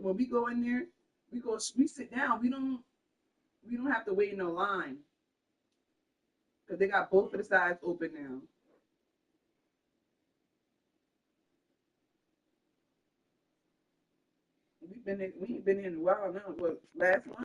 when we go in there, we sit down. We don't have to wait in no line because they got both of the sides open now. We ain't been in a while now. What, last month?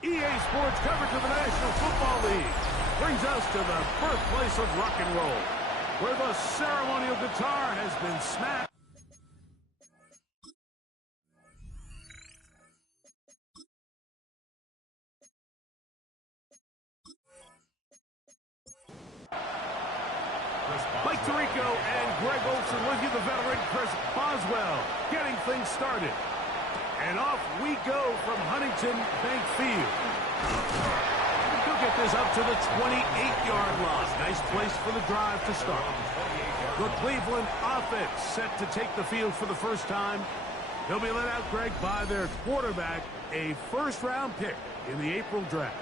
EA Sports coverage of the National Football League brings us to the birthplace of rock and roll, where the ceremonial guitar has been smacked. Mike Tirico and Greg Olson with you, the veteran Chris Boswell, getting things started. And off we go from Huntington Bank Field. He'll get this up to the 28-yard line. Nice place for the drive to start. The Cleveland offense set to take the field for the first time. They'll be let out, Greg, by their quarterback, a first-round pick in the April draft.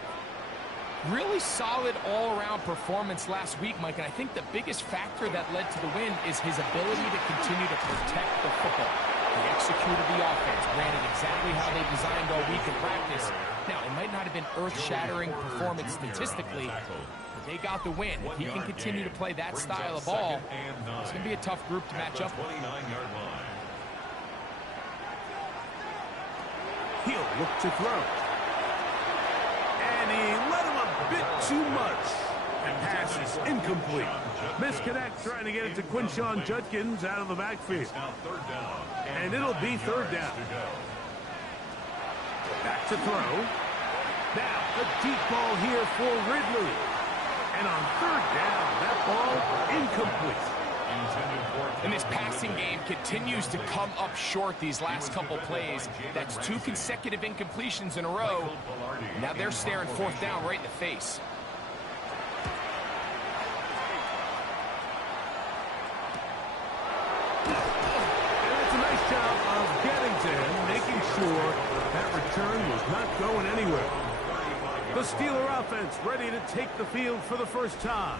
Really solid all-around performance last week, Mike, and I think the biggest factor that led to the win is his ability to continue to protect the football. He executed the offense, ran it exactly how they designed all week in practice. Now, it might not have been earth-shattering performance statistically, but they got the win. If he can continue to play that style of ball, it's going to be a tough group to match up with. He'll look to throw. And he let him a bit too much. And pass is incomplete. Misconnect trying to get it to Quinshon Judkins out of the backfield. And it'll be third down. Back to throw. Now, a deep ball here for Ridley. And on third down, that ball incomplete. And this passing game continues to come up short these last couple plays. That's 2 consecutive incompletions in a row. Now they're staring fourth down right in the face. And that's a nice job of getting to him, making sure that return was not going anywhere. The Steeler offense ready to take the field for the first time.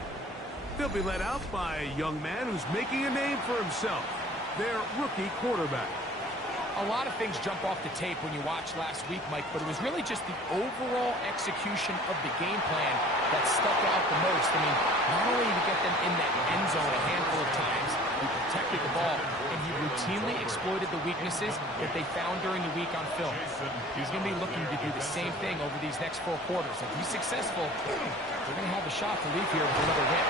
They'll be led out by a young man who's making a name for himself, their rookie quarterback. A lot of things jump off the tape when you watch last week, Mike, but it was really just the overall execution of the game plan that stuck out the most. I mean, not only did he get them in that end zone a handful of times, he protected the ball, and he routinely exploited the weaknesses that they found during the week on film. He's going to be looking to do the same thing over these next 4 quarters. If he's successful, they're going to have a shot to leave here with another win.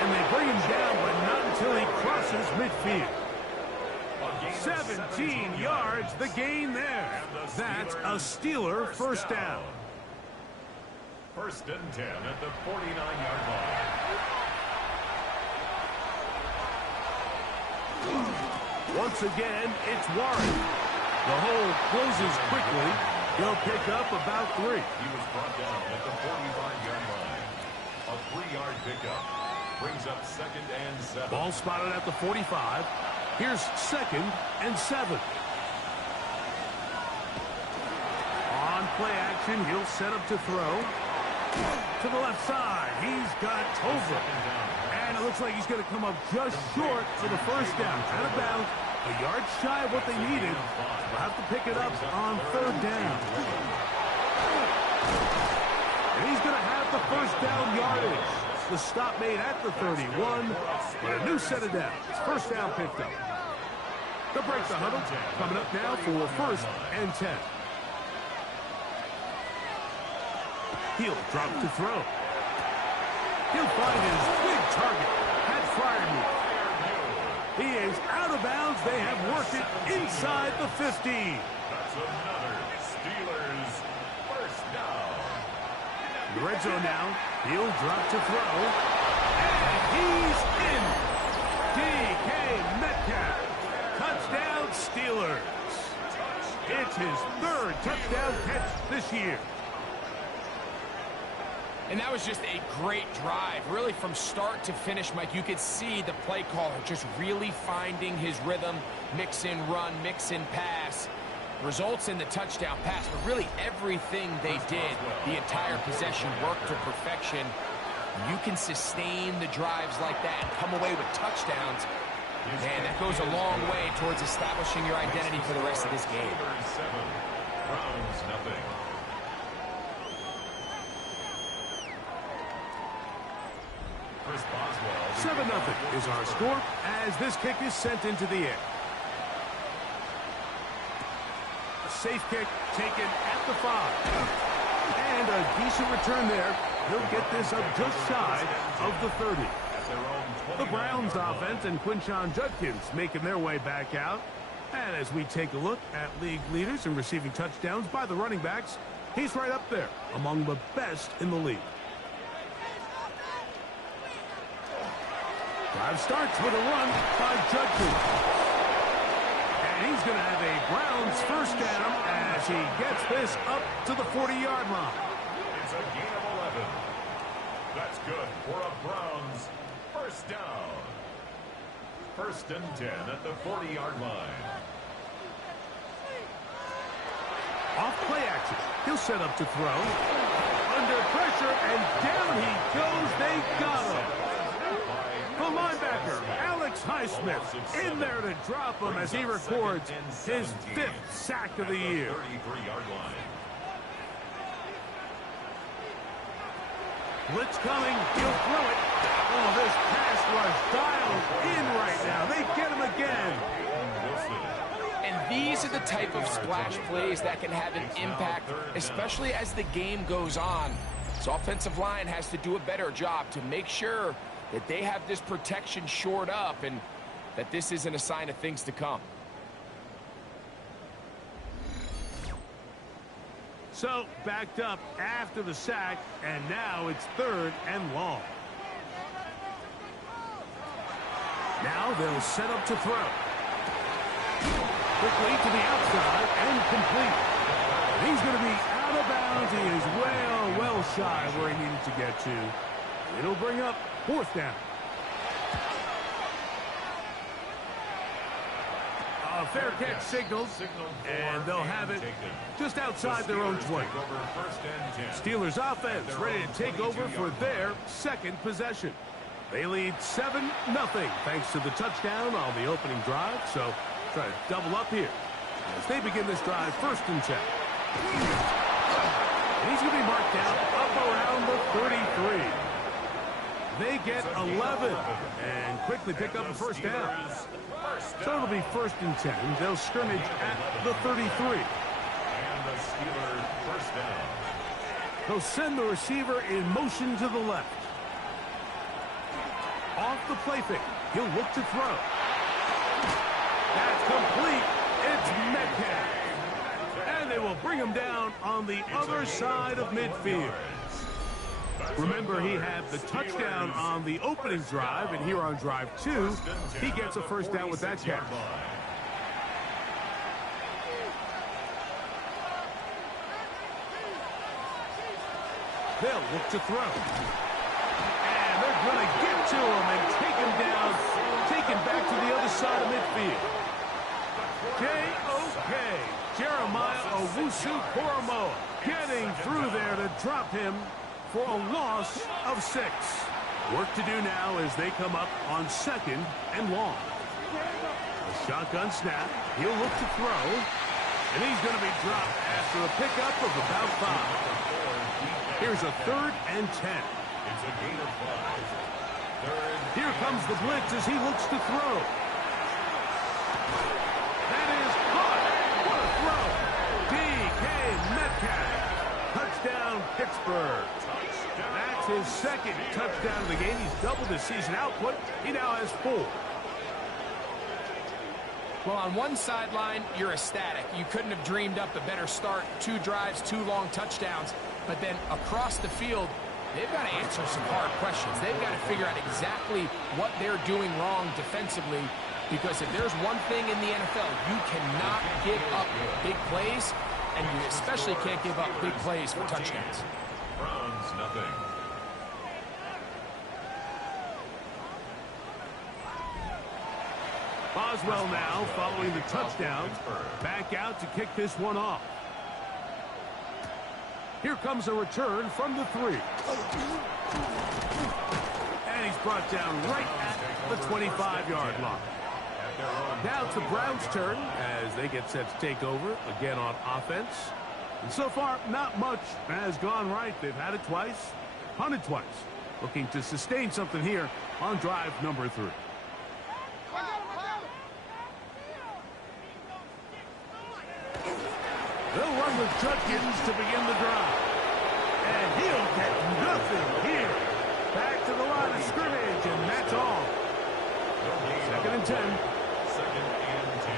And they bring him down, but not until he crosses midfield. 17 yards, the gain there. That's a Steeler first down. First and 10 at the 49-yard line. Once again, it's Warren. The hole closes quickly. He'll pick up about 3. He was brought down at the 45-yard line. A 3-yard pickup brings up 2nd and 7. Ball spotted at the 45. Here's 2nd and 7. On play action, he'll set up to throw. To the left side, he's got Tolbert. And it looks like he's going to come up just short for the first down. Out of bounds, a yard shy of what they needed. They'll have to pick it up on 3rd down. And he's going to have the first down yardage. The stop made at the 31, but a new set of downs. First down picked up. They'll break the huddle. Coming up now for 1st and 10. He'll drop to throw. He'll find his big target. Pat Freiermuth. He is out of bounds. They have worked it inside the 50. That's another Steelers first down. The red zone now. He'll drop to throw. And he's in. DK Metcalf. Touchdown Steelers. It's his 3rd touchdown catch this year. And that was just a great drive. Really, from start to finish, Mike, you could see the play caller just really finding his rhythm. Mix in run, mix in pass. Results in the touchdown pass. But really, everything they did, the entire possession worked to perfection. You can sustain the drives like that and come away with touchdowns. And that goes a long way towards establishing your identity for the rest of this game. 7, Browns nothing. Chris Boswell. 7-0 is our score as this kick is sent into the air. A safe kick taken at the 5. And a decent return there. He'll get this up just shy of the 30. The Browns offense and Quinshon Judkins making their way back out. And as we take a look at league leaders in receiving touchdowns by the running backs, he's right up there among the best in the league. Drive starts with a run by Judkins. And he's going to have a Browns first down as he gets this up to the 40-yard line. It's a gain of 11. That's good for a Browns first down. 1st and 10 at the 40-yard line. Off play action. He'll set up to throw. Under pressure, and down he goes. They got him. The linebacker, Alex Highsmith, in there to drop him as he records his 5th sack of the year. 33-yard line. Blitz coming. He'll throw it. Oh, this pass rush dialed in right now. They get him again. And these are the type of splash plays that can have an impact, especially as the game goes on. So offensive line has to do a better job to make sure that they have this protection shored up and that this isn't a sign of things to come. So, backed up after the sack, and now it's 3rd and long. Now they'll set up to throw. Quickly to the outside and complete. He's going to be out of bounds. He is well shy of where he needed to get to. It'll bring up 4th down. A fair catch signaled, and they'll have it just outside their own 20. Steelers offense ready to take over for their 2nd possession. They lead 7-0 thanks to the touchdown on the opening drive, so try to double up here as they begin this drive 1st and 10. And he's going to be marked down up around the 33. They get 11 and quickly pick up a first down. So it'll be 1st and 10. They'll scrimmage at the 33. And the Steelers first down. They'll send the receiver in motion to the left. Off the play fake. He'll look to throw. That's complete. It's Metcalf. And they will bring him down on the other side of midfield. Remember, he had the touchdown on the opening drive, and here on drive 2, he gets a first down with that catch. They'll look to throw. And they're going to get to him and take him down, take him back to the other side of midfield. J.O.K. Jeremiah Owusu-Koramoah getting through there to drop him for a loss of 6. Work to do now as they come up on 2nd and long. A shotgun snap. He'll look to throw. And he's going to be dropped after a pickup of about 5. Here's a 3rd and 10. It's a gain of 5. Here comes the blitz as he looks to throw. That is caught. What a throw. D.K. Metcalf. Touchdown, Pittsburgh. That's his 2nd touchdown of the game. He's doubled his season output. He now has 4. Well, on one sideline, you're ecstatic. You couldn't have dreamed up a better start. 2 drives, 2 long touchdowns. But then across the field, they've got to answer some hard questions. They've got to figure out exactly what they're doing wrong defensively. Because if there's one thing in the NFL, you cannot give up big plays, and you especially can't give up big plays for touchdowns. Browns, nothing. Boswell now following the touchdown. Back out to kick this one off. Here comes a return from the 3. And he's brought down right at the 25-yard line. Now it's the Browns' turn as they get set to take over again on offense. And so far, not much has gone right. They've had it twice, punted twice. Looking to sustain something here on drive number 3. They'll run with Judkins to begin the drive. And he'll get nothing here. Back to the line of scrimmage, and that's all. 2nd and 10. 2nd and 10.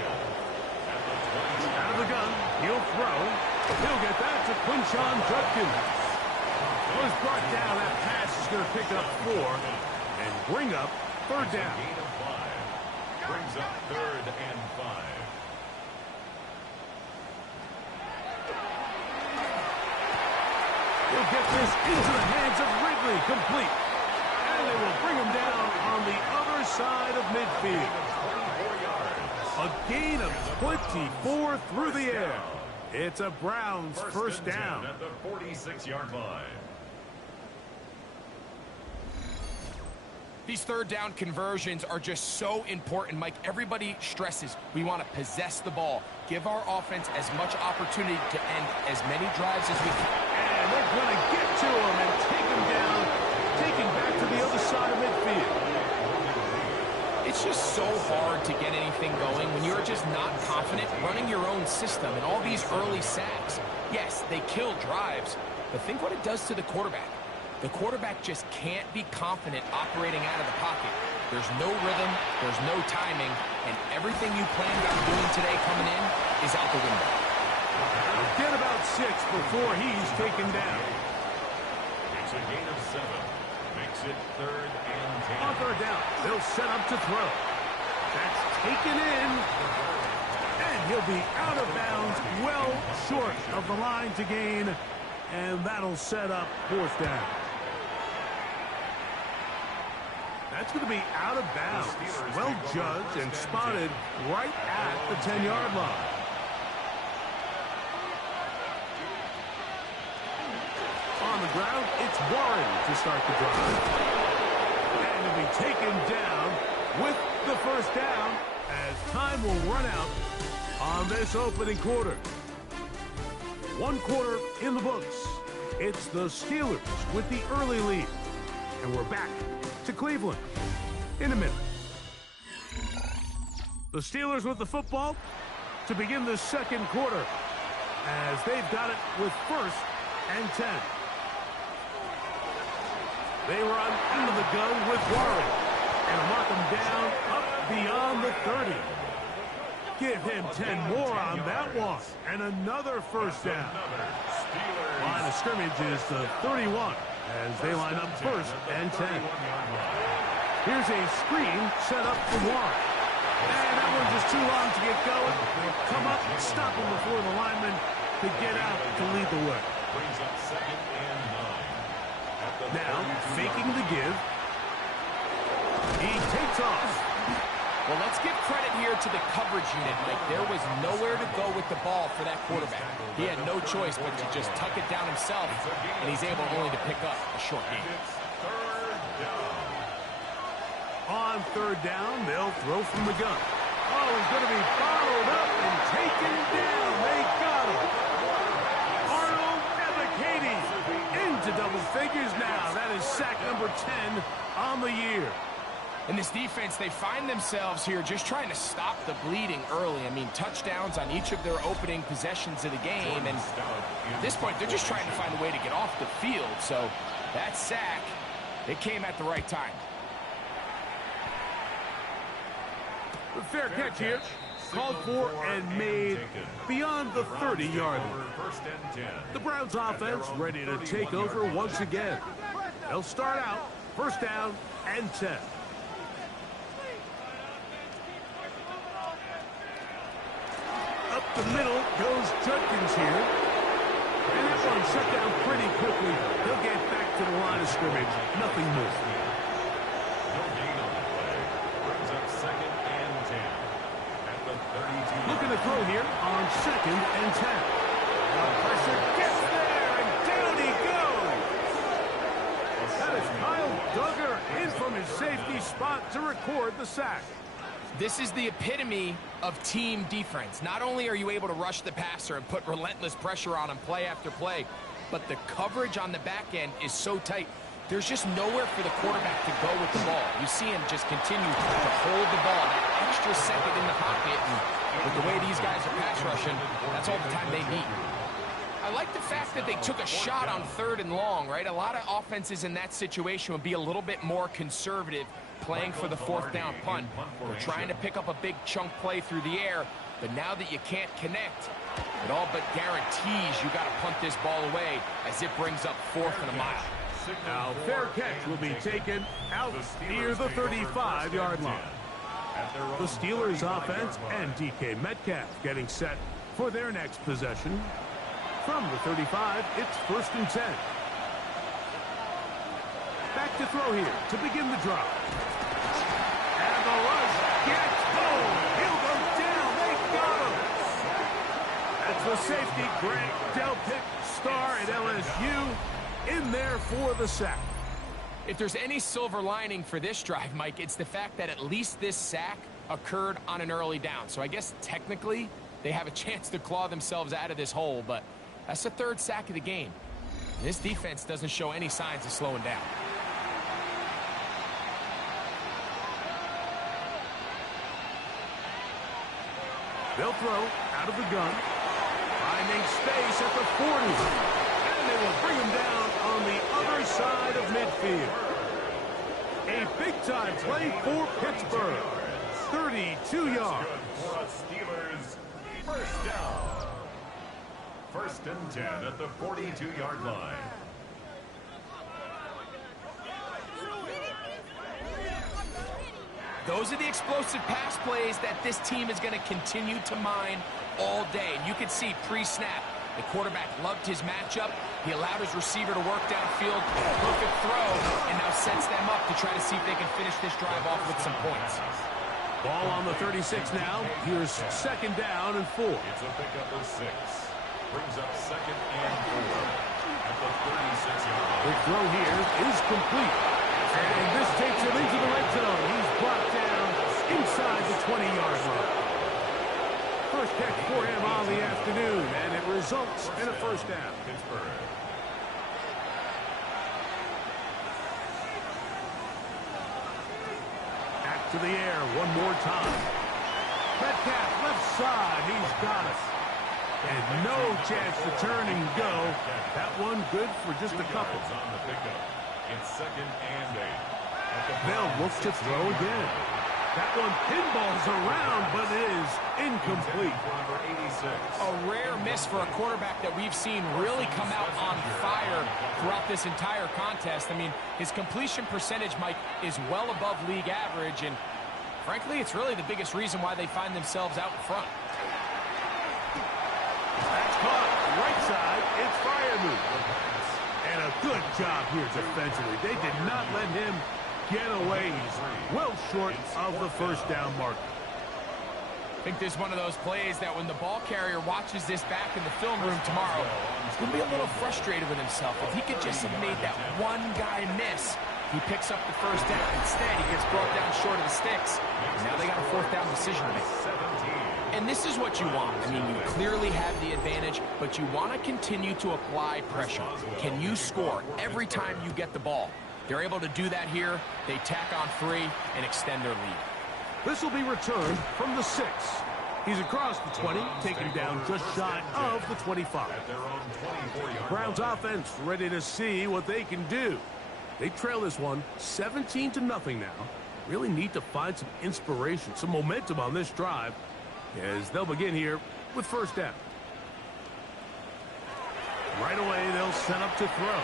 Out of the gun, he'll throw. He'll get that to Quinshon Judkins. Was brought down. That pass is going to pick up 4 and bring up 3rd down. Gain of 5. Brings up 3rd and 5. He'll get this into the hands of Ridley, complete. And they will bring him down on the other side of midfield. A gain of 24 through the air. It's a Browns first down. At the 46-yard line. These 3rd down conversions are just so important, Mike. Everybody stresses we want to possess the ball, give our offense as much opportunity to end as many drives as we can. And they're going to get to him and take him down, taking back to the other side of midfield. It's just so hard to get anything going when you're just not confident running your own system and all these early sacks. Yes, they kill drives, but think what it does to the quarterback. The quarterback just can't be confident operating out of the pocket. There's no rhythm, there's no timing, and everything you planned on doing today coming in is out the window. Get about 6 before he's taken down. It's a gain of 7. Makes it 3rd and 10. On 3rd down, they'll set up to throw. That's taken in. And he'll be out of bounds, well short of the line to gain. And that'll set up 4th down. That's going to be out of bounds. Well judged and spotted right at the 10-yard line. On the ground, it's Warren to start the drive. And to be taken down with the first down as time will run out on this opening quarter. 1 quarter in the books. It's the Steelers with the early lead. And we're back to Cleveland in a minute. The Steelers with the football to begin the 2nd quarter as they've got it with 1st and 10. They run out of the gun with Warren and mark him down up beyond the 30. Give him 10 more on that one. And another first down. Line of scrimmage is the 31 as they line up 1st and 10. Here's a screen set up for Warren. And that one's just too long to get going. Come up and stop him before the lineman could get out to lead the way. Brings up 2nd and 9. Now, faking the give. He takes off. Well, let's give credit here to the coverage unit, Mike. There was nowhere to go with the ball for that quarterback. He had no choice but to just tuck it down himself, and he's able only to pick up a short gain. On third down, they'll throw from the gun. Oh, he's going to be followed up and taken down. They got him. Arnold Ebiketie into double figures now. That is sack number 10 on the year. In this defense, they find themselves here just trying to stop the bleeding early. I mean, touchdowns on each of their opening possessions of the game. And at this point, they're just trying to find a way to get off the field. So that sack, it came at the right time. The fair catch here, called for and made beyond the 30-yard line. The Browns offense ready to take over once again. They'll start out first down and 10. Up the middle goes Judkins here. And that one shut down pretty quickly. He'll get back to the line of scrimmage. Nothing more. No gain on the play. Brings up second and 10. At the 32. Looking to throw here on second and 10. Pressure gets there, and down he goes. That is Kyle Duggar in from his safety spot to record the sack. This is the epitome of team defense. Not only are you able to rush the passer and put relentless pressure on him play after play, but the coverage on the back end is so tight. There's just nowhere for the quarterback to go with the ball. You see him just continue to hold the ball, that extra second in the pocket. And with the way these guys are pass rushing, that's all the time they need. I like the fact that they took a shot on third and long, right? A lot of offenses in that situation would be a little bit more conservative, playing for the fourth down punt. They're trying to pick up a big chunk play through the air, but now that you can't connect, it all but guarantees you got to punt this ball away as it brings up fourth and a mile. Now, fair catch will be taken out near the 35-yard line. The Steelers offense and DK Metcalf getting set for their next possession. From the 35, it's first and 10. Back to throw here to begin the drive. And the rush gets home. He'll go down. They got him. That's the safety, Grant Delpit, star at LSU, in there for the sack. If there's any silver lining for this drive, Mike, it's the fact that at least this sack occurred on an early down. So I guess technically they have a chance to claw themselves out of this hole, but that's the third sack of the game. And this defense doesn't show any signs of slowing down. They'll throw out of the gun, finding space at the 40. And they will bring him down on the other side of midfield. A big-time play for Pittsburgh. 32 yards. For us Steelers, first down. First and 10 at the 42-yard line. Those are the explosive pass plays that this team is going to continue to mine all day. And you can see pre-snap, the quarterback loved his matchup. He allowed his receiver to work downfield, perfect throw, and now sets them up to try to see if they can finish this drive off with some points. Ball on the 36 now. Here's second down and 4. It's a pickup of 6. Brings up second and 4 at the 36-yard line. The throw here is complete. And this takes him into the red zone. He's brought down inside the 20-yard line. First catch for him on the afternoon, and it results in a first down. Pittsburgh. Back to the air one more time. Metcalf left side. He's got it. And no chance to turn and go. That one good for just a couple. On the pickup. It's second and 8. They'll look to throw again. That one pinballs around, but it is incomplete. Number 86. A rare miss for a quarterback that we've seen really come out on fire throughout this entire contest. I mean, his completion percentage, Mike, is well above league average, and frankly, it's really the biggest reason why they find themselves out in front. That's caught right side. It's Freiermuth. And a good job here defensively. They did not let him get away. He's well short of the first down mark. I think this is one of those plays that when the ball carrier watches this back in the film room tomorrow, he's going to be a little frustrated with himself. If he could just have made that one guy miss, he picks up the first down. Instead, he gets brought down short of the sticks. Now they got a fourth down decision to make. And this is what you want. I mean, you clearly have the advantage, but you want to continue to apply pressure. Can you score every time you get the ball? They're able to do that here. They tack on 3 and extend their lead. This will be returned from the 6. He's across the 20, taken down just shy of the 25. Browns offense ready to see what they can do. They trail this one 17-0 now. Really need to find some inspiration, some momentum on this drive as they'll begin here with first down. Right away, they'll set up to throw.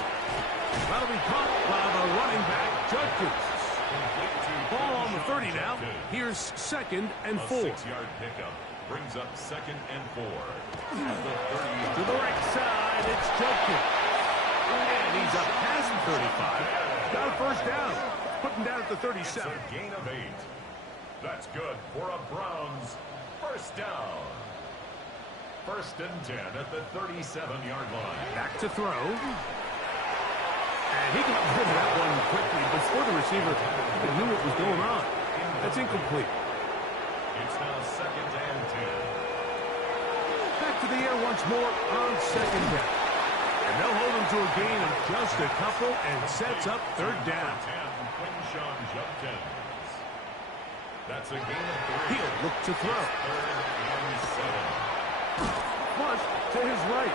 That'll be caught by the running back, Judkins. Ball on the 30 now. Here's 2nd and 4. 6-yard pickup brings up 2nd and 4. To the right side, it's Judkins. And he's up past the 35. Got a first down. Putting down at the 37. It's a gain of 8. That's good for a Browns first down. 1st and 10 at the 37-yard line. Back to throw. And he got rid of that one quickly before the receiver knew what was going on. That's incomplete. It's now 2nd and 10. Back to the air once more on 2nd down. And they'll hold him to a gain of just a couple and sets up 3rd down. 10, Quinshon Judkins. That's a gain of 3. He'll look to throw. 3rd and 7. Flush to his right.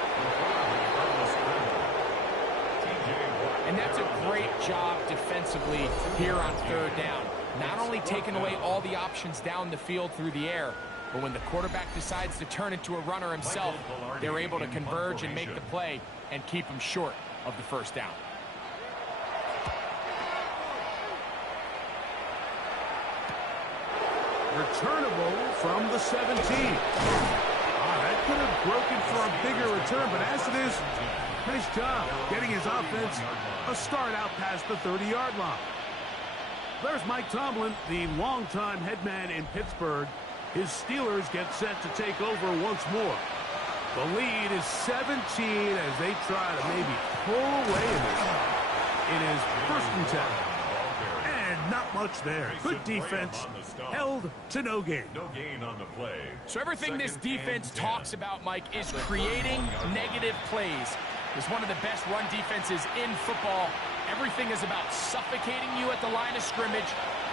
And that's a great job defensively here on 3rd down. Not only taking away all the options down the field through the air, but when the quarterback decides to turn into a runner himself, they're able to converge and make the play and keep him short of the first down. Returnable from the 17. That could have broken for a bigger return, but as it is, nice job getting his offense a start out past the 30-yard line. There's Mike Tomlin, the longtime head man in Pittsburgh. His Steelers get set to take over once more. The lead is 17 as they try to maybe pull away in this. It is 1st and 10. And not much there. Good defense, held to no gain. No gain on the play. So everything this defense talks about, Mike, is creating negative plays. It's one of the best run defenses in football. Everything is about suffocating you at the line of scrimmage,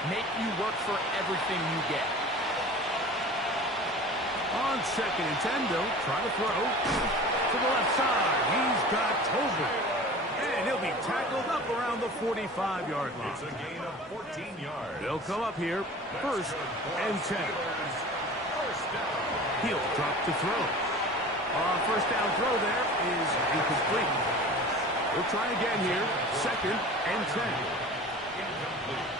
make you work for everything you get. On 2nd and 10, they'll try to throw to the left side. He's got Tolbert. And he'll be tackled up around the 45-yard line. It's a gain of 14 yards. They'll come up here 1st and 10. He'll drop to throw. First down throw there is incomplete. We'll try again here. 2nd and 10. Incomplete.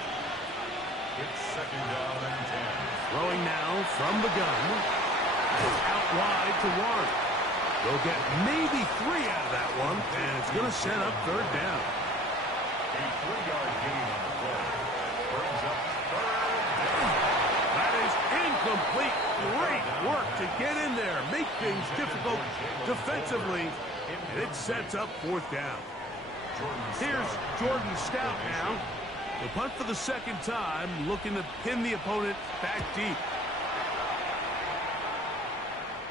It's 2nd down and 10. Throwing now from the gun. Out wide to Warren. They'll get maybe 3 out of that one, and it's going to set up 3rd down. A 3-yard gain on the play brings up 3rd down. That is incomplete. Great work to get in there, make things difficult defensively, and it sets up 4th down. Here's Jordan Stout now. The punt for the 2nd time, looking to pin the opponent back deep.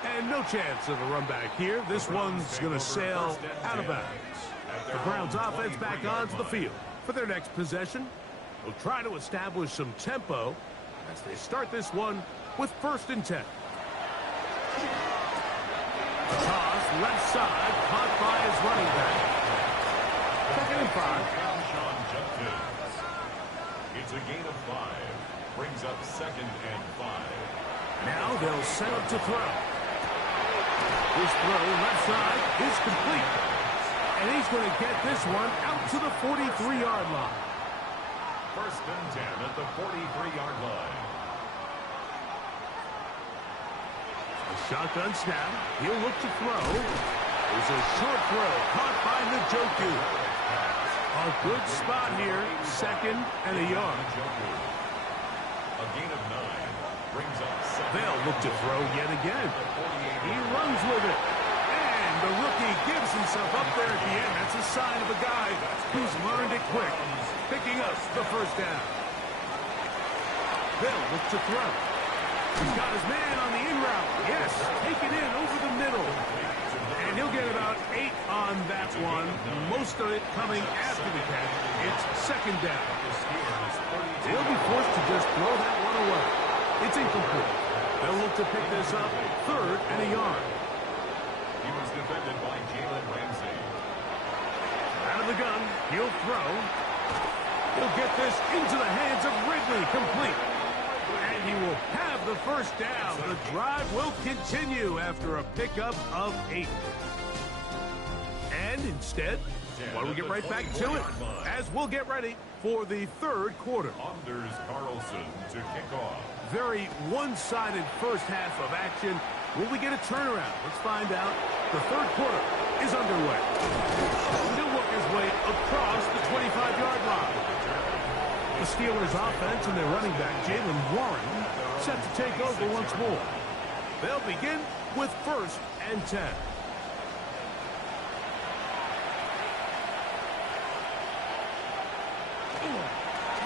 And no chance of a run back here. This one's going to sail out of bounds. The Browns offense back onto the field. For their next possession, they'll try to establish some tempo as they start this one with 1st and 10. Toss left side, caught by his running back. 2nd and 5. It's a gain of 5. Brings up 2nd and 5. Now they'll set up to throw. His throw left side is complete. And he's going to get this one out to the 43-yard line. 1st and 10 at the 43-yard line. A shotgun snap. He'll look to throw. There's a short throw caught by Njoku. A good spot here, 2nd and a yard. A gain of 9 brings up 7. They'll look to throw yet again. He runs with it. And the rookie gives himself up there at the end. That's a sign of a guy who's learned it quick, picking up the first down. They'll look to throw. He's got his man on the in route. Yes, take it in over the middle. And he'll get about 8 on that one. Most of it coming after the catch. It's 2nd down. They'll be forced to just throw that one away. It's incomplete. They'll look to pick this up 3rd and a yard. He was defended by Jalen Ramsey. Out of the gun, he'll throw. He'll get this into the hands of Ridley, complete. And he will have the first down. The drive will continue after a pickup of 8. And instead, why don't we get right back to it as we'll get ready for the 3rd quarter. Anders Carlson to kick off. Very one-sided first half of action. Will we get a turnaround? Let's find out. The 3rd quarter is underway. He'll work his way across the 25-yard line. The Steelers offense and their running back, Jaylen Warren, set to take over once more. They'll begin with 1st and 10.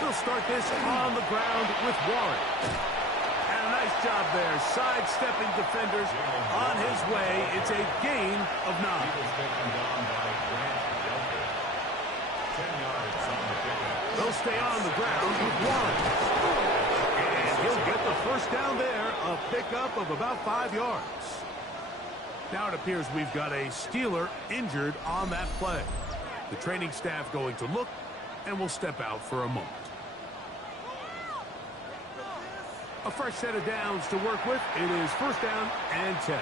They'll start this on the ground with Warren. And a nice job there, sidestepping defenders on his way. It's a gain of 9. He was taken down by Grant Delpit. 10 yards on the pickup. They'll stay on the ground with Warren. And he'll get the first down there, a pickup of about 5 yards. Now it appears we've got a Steeler injured on that play. The training staff going to look, and will step out for a moment. A fresh set of downs to work with. It is 1st down and 10.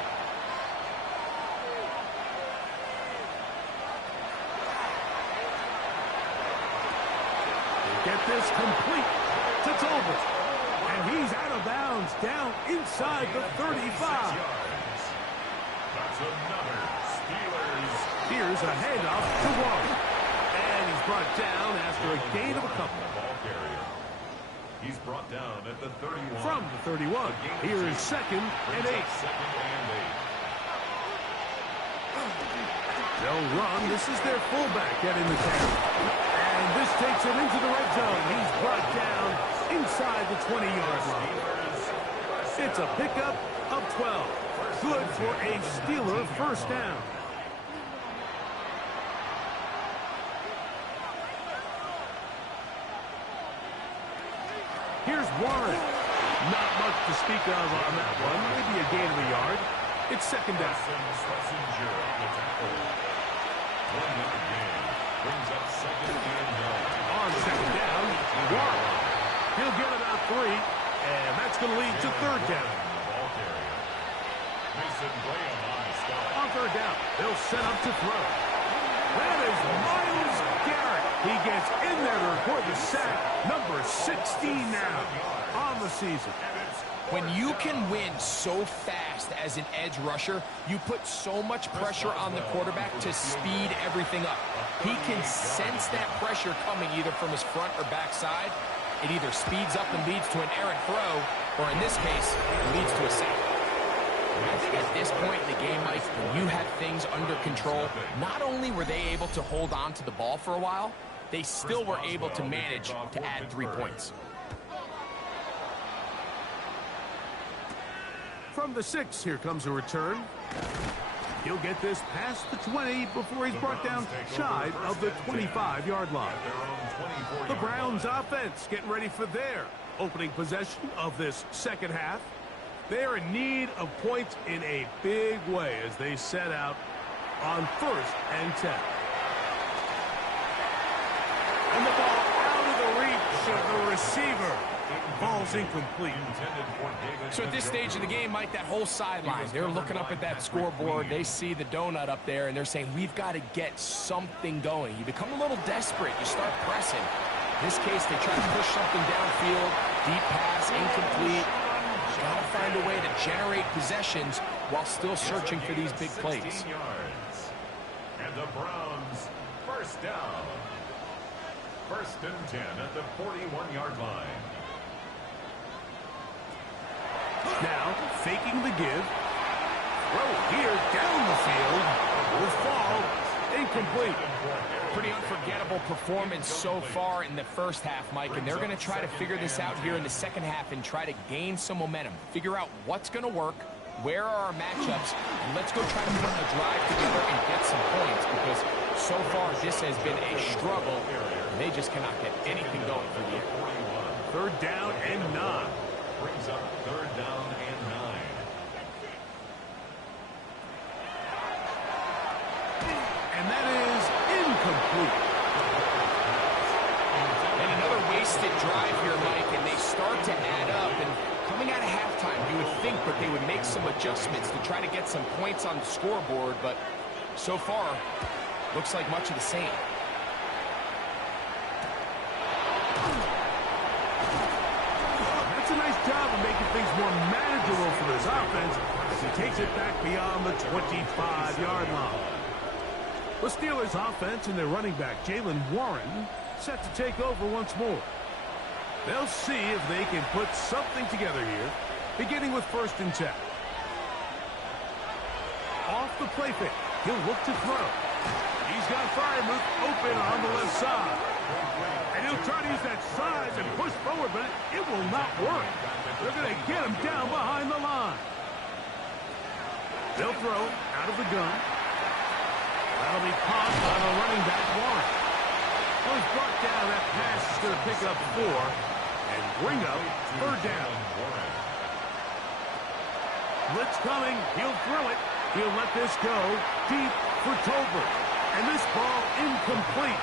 Get this complete to Tolbert. And he's out of bounds down inside the 35. That's another Steelers. Here's a handoff to Warren. And he's brought down after a gain of a couple. Ball carrier. He's brought down at the 31. From the 31. Here is 2nd and 8. 2nd and 8. They'll run. This is their fullback getting the carry. And this takes him into the red zone. He's brought down inside the 20-yard line. It's a pickup of 12. Good for a Steeler first down. Here's Warren. Not much to speak of on that one. Maybe a gain of a yard. It's 2nd down. Schlesinger on the tackle. 1 minute game. Brings up 2nd and 9. On 2nd down, Warren. He'll get about 3, and that's going to lead to 3rd down. Ball carrier. Mason Graham on the stop. On 3rd down, they'll set up to throw. That is Myles Garrett. He gets in there to record the sack. Number 16 now on the season. When you can win so fast as an edge rusher, you put so much pressure on the quarterback to speed everything up. He can sense that pressure coming either from his front or back side. It either speeds up and leads to an errant throw, or in this case, leads to a sack. I think at this point in the game, Mike, when you had things under control, not only were they able to hold on to the ball for a while, they still were able to manage to add 3 points. From the 6, here comes a return. He'll get this past the 20 before he's brought down shy of the 25-yard line. The Browns offense getting ready for their opening possession of this second half. They're in need of points in a big way as they set out on 1st and 10. And the ball out of the reach of the receiver. Ball's incomplete. So at this stage of the game, Mike, that whole sideline, they're looking up at that scoreboard. They see the donut up there, and they're saying, we've got to get something going. You become a little desperate. You start pressing. In this case, they try to push something downfield. Deep pass, incomplete. You got to find a way to generate possessions while still searching for these big plays. And the Browns, first down. First and 10 at the 41-yard line. Now, faking the give. Throw here down the field. Will fall. Incomplete. Pretty unforgettable performance so far in the first half, Mike, and they're going to try to figure this out here in the second half and try to gain some momentum. Figure out what's going to work, where are our matchups, and let's go try to put a drive together and get some points, because so far this has been a struggle. They just cannot get anything going for the year. Third down and 9. Brings up third down and 9. And that is incomplete. And another wasted drive here, Mike, and they start to add up. And coming out of halftime, you would think that they would make some adjustments to try to get some points on the scoreboard, but so far, looks like much of the same. That's a nice job of making things more manageable for this offense as he takes it back beyond the 25-yard line. The Steelers' offense and their running back, Jaylen Warren, set to take over once more. They'll see if they can put something together here, beginning with first and 10. Off the play fake, he'll look to throw. He's got Freiermuth open on the left side. And he'll try to use that size and push forward, but it will not work. They're going to get him down behind the line. They'll throw out of the gun. That'll be caught by the running back, Warren. Well, he's brought down. That pass is going to pick up 4 and bring up third down. Blitz coming. He'll throw it. He'll let this go deep for Tolbert. And this ball incomplete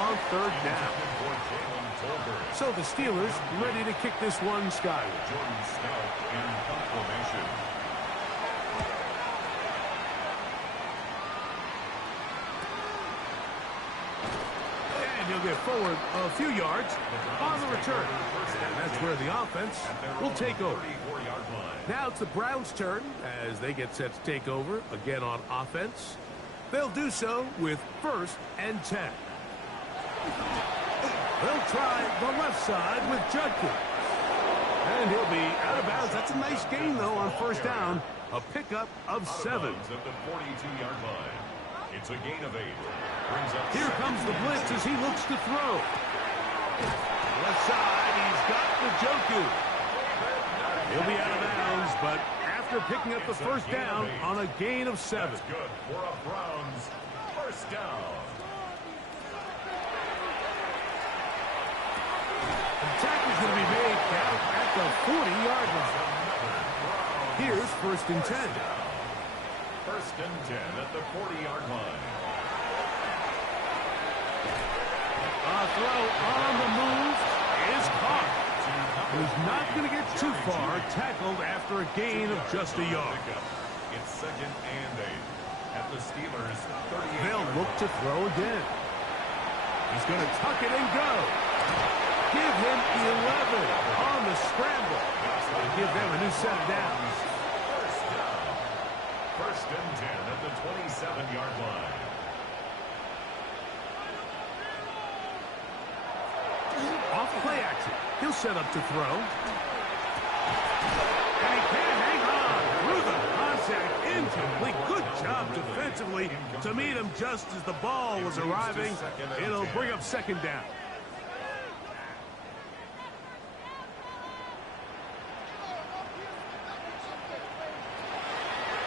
on third down. So the Steelers ready to kick this one skyward. Jordan Stout in punt formation. And he'll get forward a few yards on the return. And that's where the offense will take over. Now it's the Browns' turn as they get set to take over again on offense. They'll do so with first and 10. They'll try the left side with Judkins. And he'll be out of bounds. That's a nice gain, though, on first down. A pickup of 7. At the 42-yard line. It's a gain of 8. Brings up Here comes the blitz as he looks to throw. Left side, he's got the Njoku. He'll be out of bounds, but after picking up the first down on a gain of 7. That's good for a Browns first down. The tackle's going to be made down at the 40-yard line. Here's first and 10. First and 10 at the 40-yard line. A throw on the move is caught. He's not going to get too far, tackled after a gain of just a yard. It's second and 8 at the Steelers' 38. They'll look to throw again. He's going to tuck it and go. Give him 11 on the scramble. And give them a new set of downs. First down. First and 10 at the 27-yard line. Off play action. He'll set up to throw. And he can't hang on through the contact. Incomplete. Good job defensively to meet him just as the ball was arriving. It'll bring up second down.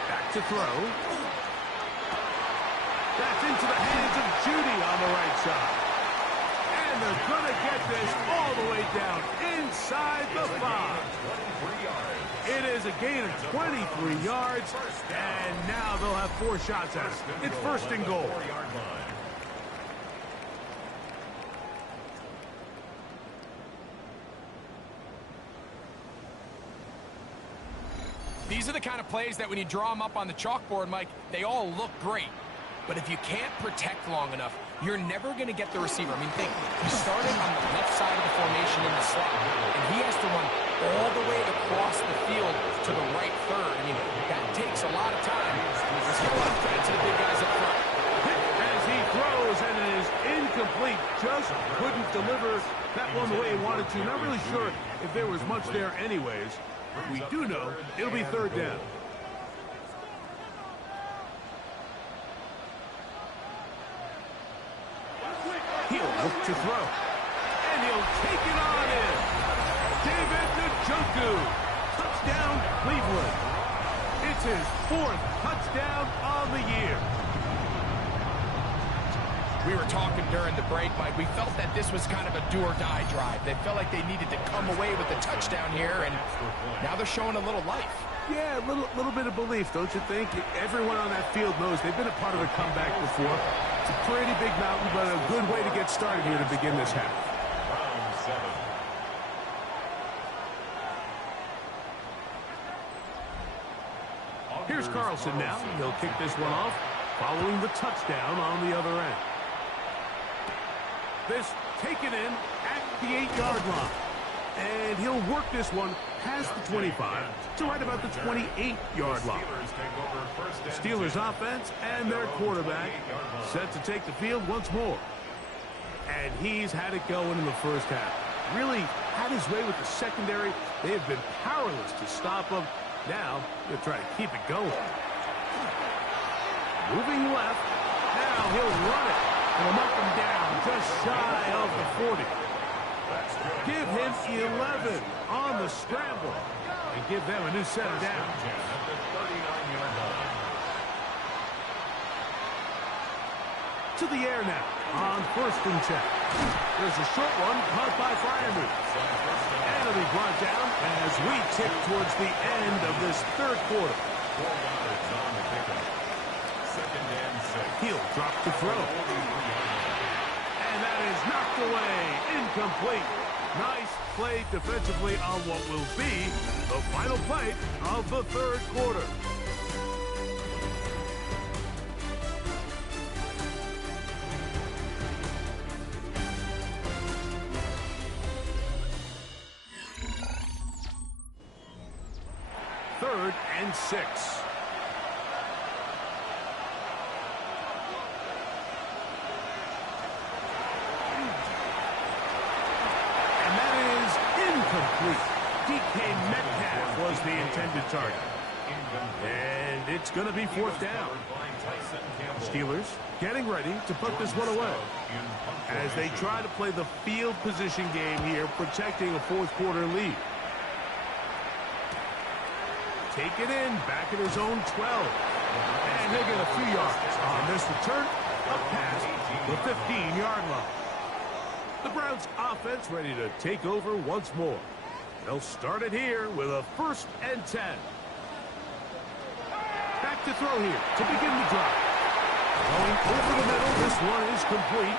Back to throw. That's into the hands of Judy on the right side. And they're going to get this all the way down inside the 5. It is a gain of 23 yards, and now they'll have 4 shots at it. It's first and goal. These are the kind of plays that when you draw them up on the chalkboard, Mike, they all look great. But if you can't protect long enough, you're never going to get the receiver. I mean, think, he started on the left side of the formation in the slot, and he has to run all the way across the field to the right third. I mean, that takes a lot of time. There's a lot of threat to the big guys up front. And Incomplete. Just couldn't deliver that one the way he wanted to. Not really sure if there was much there anyways. But we do know it'll be third down. He'll look to throw. And he'll take it on in. David Njoku. Touchdown, Cleveland. It's his 4th touchdown on the year. We were talking during the break, Mike. We felt that this was kind of a do-or-die drive. They felt like they needed to come away with a touchdown here, and now they're showing a little life. Yeah, a little bit of belief, don't you think? Everyone on that field knows they've been a part of a comeback before. It's a pretty big mountain, but a good way to get started here to begin this half. Round 7. Here's Carlson now. He'll kick this one off, following the touchdown on the other end. This taken in at the 8-yard line. And he'll work this one past the 25 to right about the 28-yard line. Steelers offense and their quarterback set to take the field once more. And he's had it going in the first half. Really had his way with the secondary. They have been powerless to stop him. Now, they'll try to keep it going. Moving left. Now he'll run it. And he'll knock him down just shy of the 40. Give him 11 on the scramble. And give them a new set of downs. To the air now on 1st and 10. There's a short one caught by Freiermuth. And it'll be brought down as we tick towards the end of this 3rd quarter. He'll drop to throw. And that is knocked away. Incomplete. Nice play defensively on what will be the final play of the 3rd quarter. Third and 6. DK Metcalf was the intended target. And it's going to be 4th down. Steelers getting ready to put this one away as they try to play the field position game here, protecting a 4th quarter lead. Take it in, back at his own 12. And he'll get a few yards on this return, up past the 15-yard line. The Browns offense ready to take over once more. They'll start it here with a 1st and 10. Back to throw here to begin the drive. Going over the middle, this one is complete.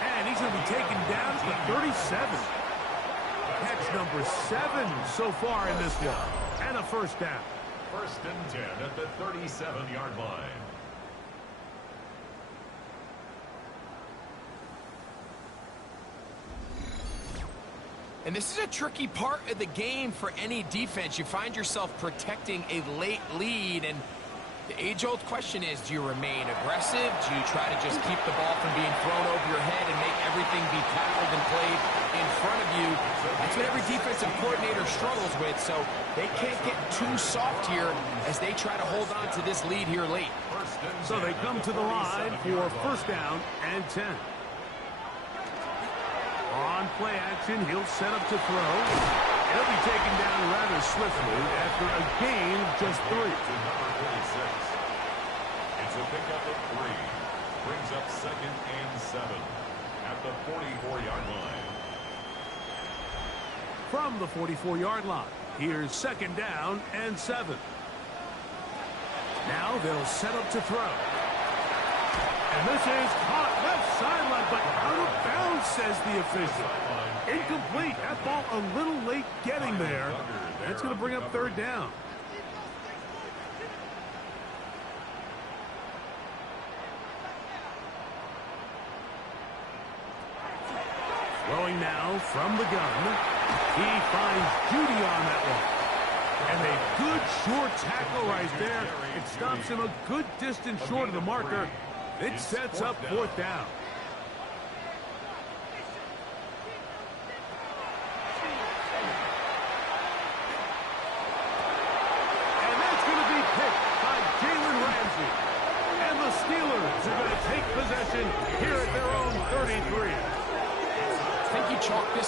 And he's going to be taken down to the 37. Catch number 7 so far in this one. And a 1st down. 1st and 10 at the 37-yard line. And this is a tricky part of the game for any defense. You find yourself protecting a late lead, and the age-old question is, do you remain aggressive? Do you try to just keep the ball from being thrown over your head and make everything be tackled and played in front of you? That's what every defensive coordinator struggles with, so they can't get too soft here as they try to hold on to this lead here late. So they come to the line for 1st down and 10. On play action, he'll set up to throw. He'll be taken down rather swiftly after a gain of just 3. It's a pickup of 3. Brings up 2nd and 7 at the 44-yard line. From the 44-yard line, here's 2nd down and 7. Now they'll set up to throw. And this is caught left sideline, but out of bounds, says the official. Incomplete. That ball a little late getting there. That's going to bring up 3rd down. Throwing now from the gun. He finds Judy on that one. And a good short tackle right there. It stops him a good distance short of the marker. It sets up 4th down.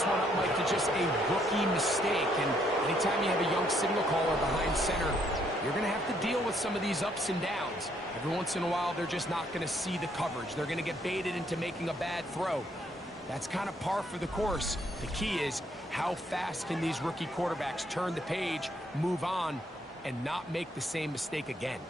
this one up, Mike, to just a rookie mistake. And anytime you have a young signal caller behind center, you're going to have to deal with some of these ups and downs. Every once in a while, they're just not going to see the coverage. They're going to get baited into making a bad throw. That's kind of par for the course. The key is how fast can these rookie quarterbacks turn the page, move on, and not make the same mistake again.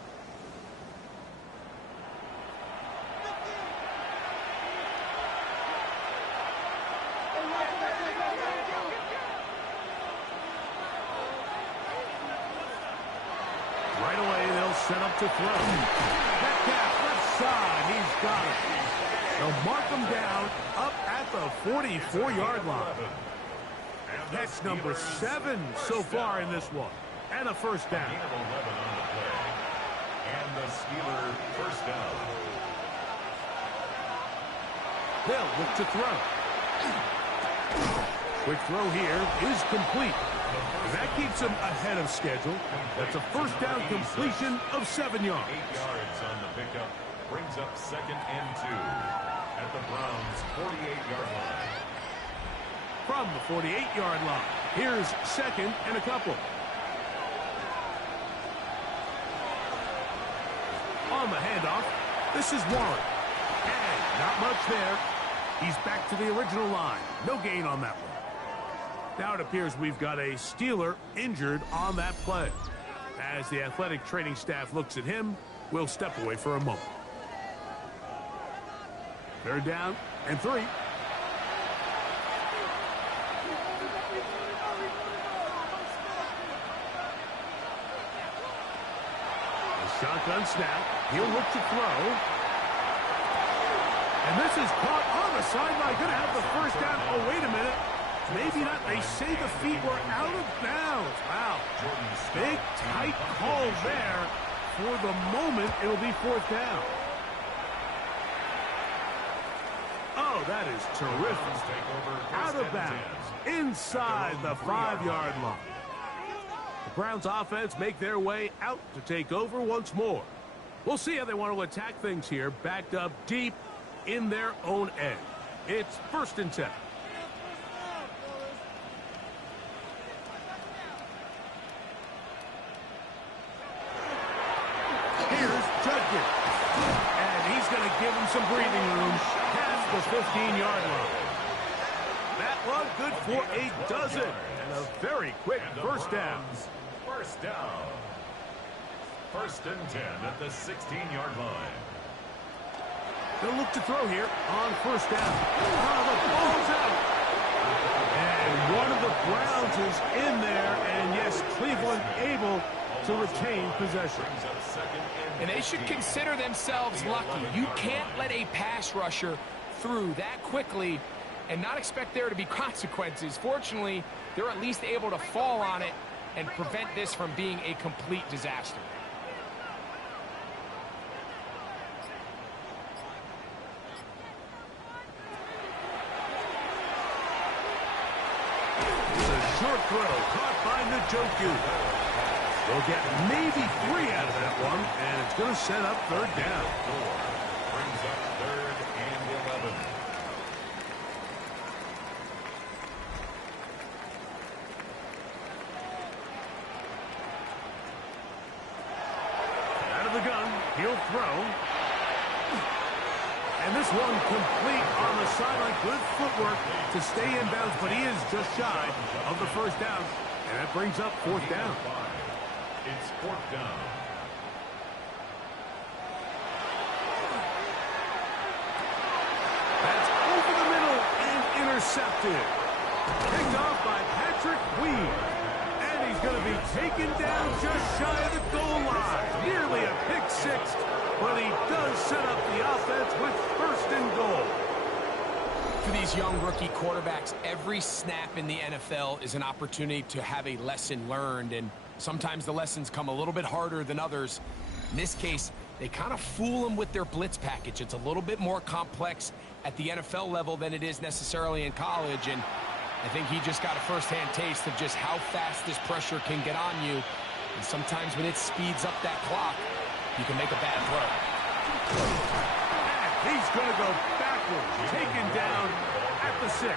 Right away, they'll set up to throw. Metcalf, left side, he's got it. They'll mark him down up at the 44-yard line. That's number 7 so far in this one. And a first down. Gain of 11 on the play. And the Steeler first down. They'll look to throw. Quick throw here is complete. That keeps him ahead of schedule. That's a first down completion of 7 yards. 8 yards on the pickup. Brings up 2nd and 2 at the Browns' 48-yard line. From the 48-yard line, here's 2nd and a couple. On the handoff, this is Warren. And not much there. He's back to the original line. No gain on that one. Now it appears we've got a Steeler injured on that play. As the athletic training staff looks at him, we'll step away for a moment. 3rd down and 3. Shotgun snap. He'll look to throw. And this is caught on the sideline. Going to have the first down. Oh, wait a minute. Maybe not. They say the feet were out of bounds. Wow. Big, tight call there. For the moment, it'll be 4th down. Oh, that is terrific. Out of bounds. Inside the 5-yard line. The Browns offense make their way out to take over once more. We'll see how they want to attack things here, backed up deep in their own end. It's 1st and 10. Here's Judkins. And he's going to give him some breathing room past the 15-yard line. That one good for a dozen. And a very quick first down. First down. 1st and 10 at the 16-yard line. They'll look to throw here on 1st down. Oh, the ball's out. And one of the Browns is in there. And yes, Cleveland able to retain possession. And they should consider themselves lucky. You can't let a pass rusher through that quickly and not expect there to be consequences. Fortunately, they're at least able to fall on it and prevent this from being a complete disaster. It's a short throw caught by Njoku. They'll get maybe 3 out of that one, and it's going to set up 3rd down. Brings up 3rd and 11. Out of the gun, he'll throw. And this one complete on the sideline. Good footwork to stay in bounds, but he is just shy of the 1st down. And that brings up 4th down. It's 4th down. That's over the middle and intercepted. Picked off by Patrick Weed. And he's going to be taken down just shy of the goal line. Nearly a pick 6, but he does set up the offense with 1st and goal. For these young rookie quarterbacks, every snap in the NFL is an opportunity to have a lesson learned, and sometimes the lessons come a little bit harder than others. In this case, they kind of fool them with their blitz package. It's a little bit more complex at the NFL level than it is necessarily in college, and I think he just got a first-hand taste of just how fast this pressure can get on you, and sometimes when it speeds up that clock, you can make a bad throw. And he's going to go backwards, taken down at the 6.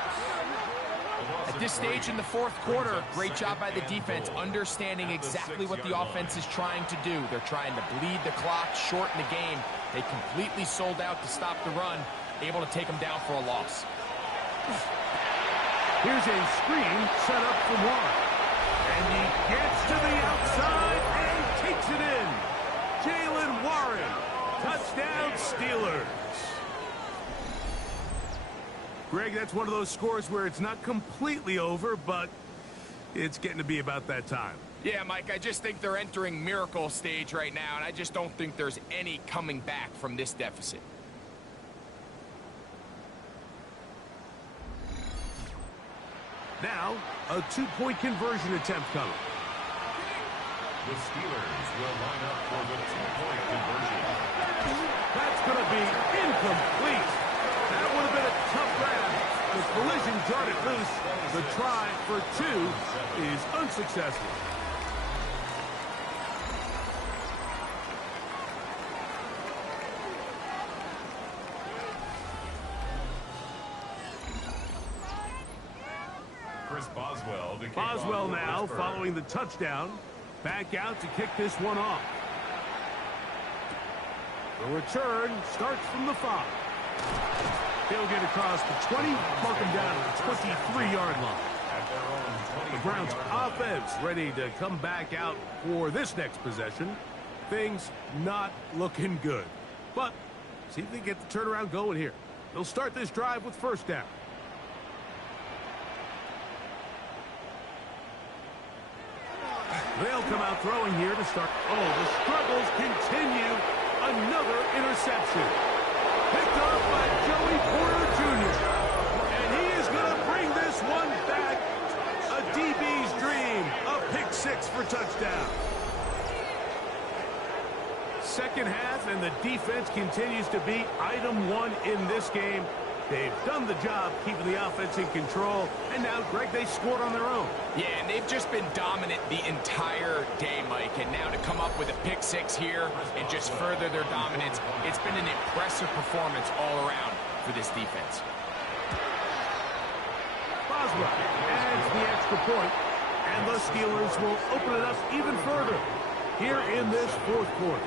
At this stage in the fourth quarter, great job by the defense, understanding exactly what the offense is trying to do. They're trying to bleed the clock, shorten the game. They completely sold out to stop the run, able to take them down for a loss. Here's a screen set up for Warren. And he gets to the outside and takes it in. Jaylen Warren, touchdown Steelers. Greg, that's one of those scores where it's not completely over, but it's getting to be about that time. Yeah, Mike, I just think they're entering miracle stage right now, and I just don't think there's any coming back from this deficit. Now, a two-point conversion attempt coming. The Steelers will line up for the two-point conversion. That's going to be incomplete. That would have been a tough grab. The collision jarred it loose. The try for two is unsuccessful. Chris Boswell to kick Boswell off for now Pittsburgh. following the touchdown. Back out to kick this one off. The return starts from the 5. He'll get across the 20, mark him down at the 23-yard line. At their own The 23-yard Browns line. offense ready to come back out for this next possession. Things not looking good. But see if they get the turnaround going here. They'll start this drive with first down. They'll come out throwing here to start. Oh, the struggles continue. Another interception. Picked up by Joey Porter Jr. And he is going to bring this one back. A DB's dream. A pick six for touchdown. Second half, and the defense continues to be item one in this game. They've done the job keeping the offense in control. And now, Greg, they scored on their own. Yeah, and they've just been dominant the entire day, Mike. And now to come up with a pick six here and just further their dominance, it's been an impressive performance all around for this defense. Boswell adds the extra point, and the Steelers will open it up even further here in this fourth quarter.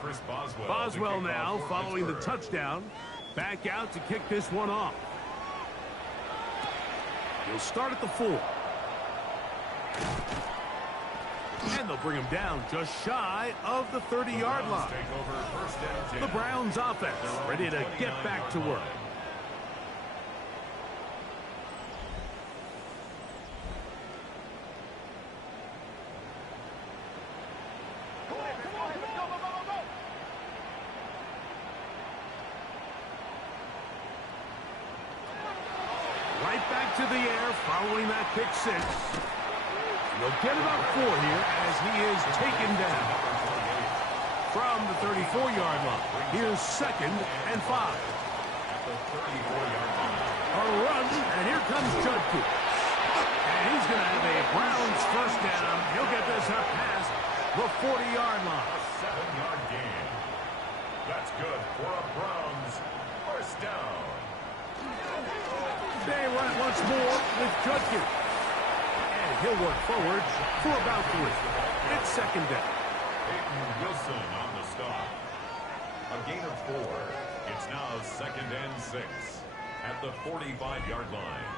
Chris Boswell. Boswell to kick now off for following the Pittsburgh. touchdown. Back out to kick this one off. He'll start at the 4. And they'll bring him down just shy of the 30-yard line. Take over first and 10. The Browns offense ready to get back to work. Right back to the air following that pick six. They'll get about 4 here as he is taken down from the 34-yard line. Here's second and 5. At the 34-yard line. A run, and here comes Judkey. And he's going to have a Browns first down. He'll get this up past the 40-yard line. A 7-yard gain. That's good for a Browns first down. They run it once more with Judkey. And he'll work forward for about 3. It's second down. Peyton Wilson on the stop. A gain of 4. It's now second and 6 at the 45-yard line.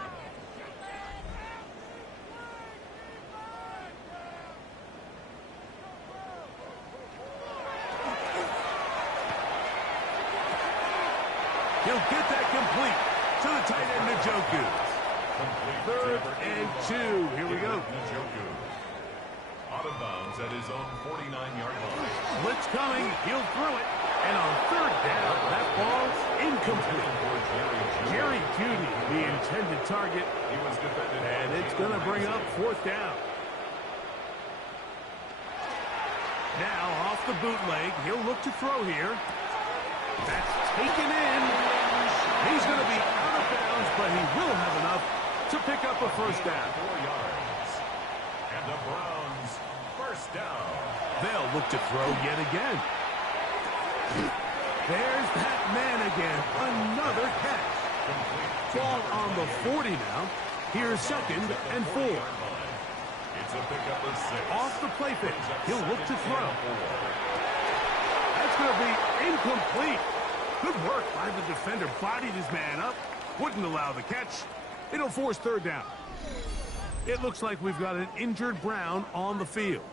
He'll get that complete to the tight end, Njoku. Third and 2. Here we go. Njoku. Out of bounds at his own 49-yard line. Blitz coming. He'll throw it. And on third down, that ball's incomplete. Jerry Jeudy, the intended target. He was defended. And it's going to bring up fourth down. Now, off the bootleg, he'll look to throw here. That's taken in. He's going to be out of bounds, but he will have enough to pick up a first down. 4 yards. And the Browns first down. They'll look to throw yet again. There's that man again. Another catch. Ball on the 40 now. Here's 2nd and 4. It's a pickup of 6. Off the play fake. He'll look to throw. That's going to be incomplete. Good work by the defender. Bodied his man up. Wouldn't allow the catch. It'll force 3rd down. It looks like we've got an injured Brown on the field.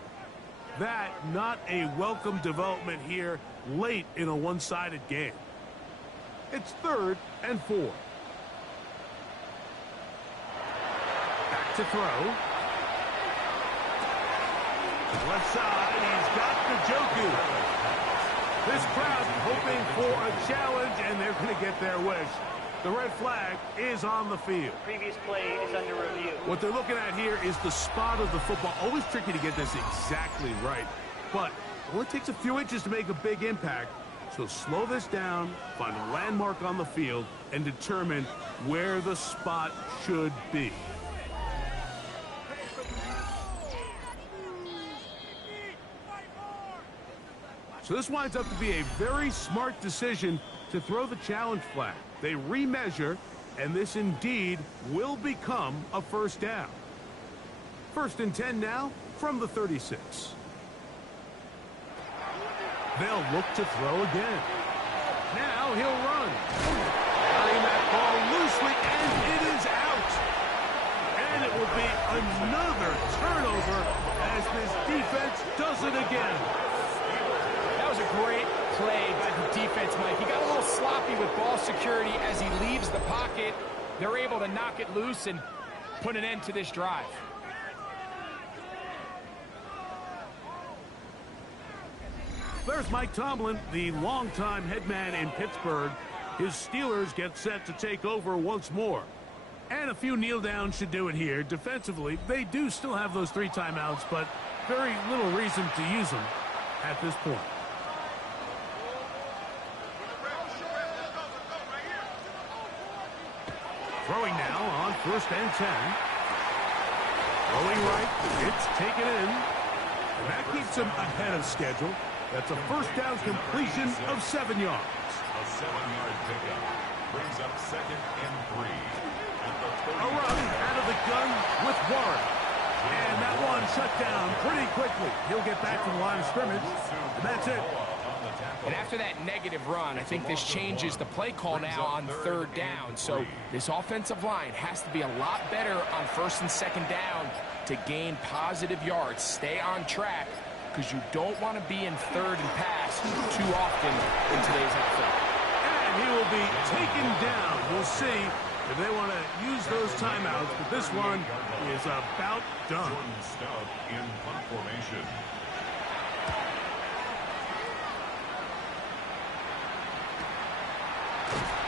That not a welcome development here late in a one-sided game. It's 3rd and 4. Back to throw. Left side, he's got Njoku. This crowd hoping for a challenge, and they're going to get their wish. The red flag is on the field. Previous play is under review. What they're looking at here is the spot of the football. Always tricky to get this exactly right. But it only takes a few inches to make a big impact. So slow this down, find a landmark on the field, and determine where the spot should be. So this winds up to be a very smart decision to throw the challenge flag. They remeasure, and this indeed will become a 1st down. 1st and 10 now from the 36. They'll look to throw again. Now he'll run. Carrying that ball loosely, and it is out. And it will be another turnover as this defense does it again. That was a great play by the defense, Mike. He got a little sloppy with ball security as he leaves the pocket. They're able to knock it loose and put an end to this drive. There's Mike Tomlin, the longtime head man in Pittsburgh. His Steelers get set to take over once more. And a few kneel downs should do it here. Defensively, they do still have those 3 timeouts, but very little reason to use them at this point. Throwing now on 1st and 10. Throwing right, it's taken in. And that keeps him ahead of schedule. That's a 1st down completion of 7 yards. A 7-yard pickup brings up 2nd and 3. A run out of the gun with Warren. And that one shut down pretty quickly. He'll get back to the line of scrimmage, and that's it. And after that negative run, I think this changes the play call now on 3rd down. So this offensive line has to be a lot better on 1st and 2nd down to gain positive yards. Stay on track, because you don't want to be in 3rd and pass too often in today's NFL. And he will be taken down. We'll see if they want to use those timeouts, but this one is about done. Jordan Stout in punt formation.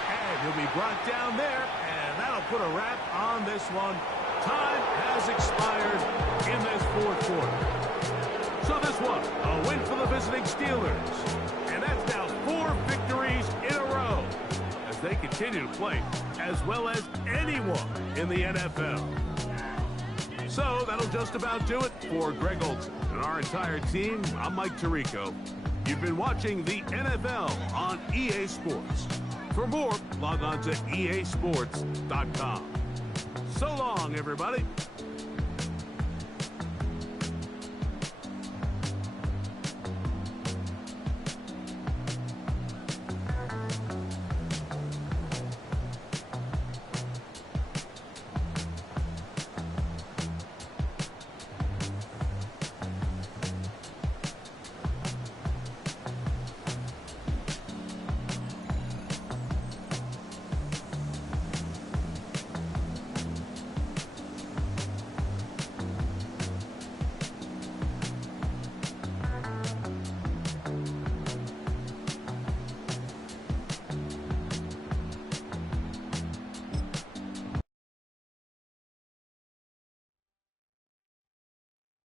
And he'll be brought down there, and that'll put a wrap on this one. Time has expired in this 4th quarter. So this one, a win for the visiting Steelers. And that's now 4 victories in a row as they continue to play as well as anyone in the NFL. So that'll just about do it for Greg Olsen and our entire team. I'm Mike Tirico. You've been watching the NFL on EA Sports. For more, log on to easports.com. So long, everybody.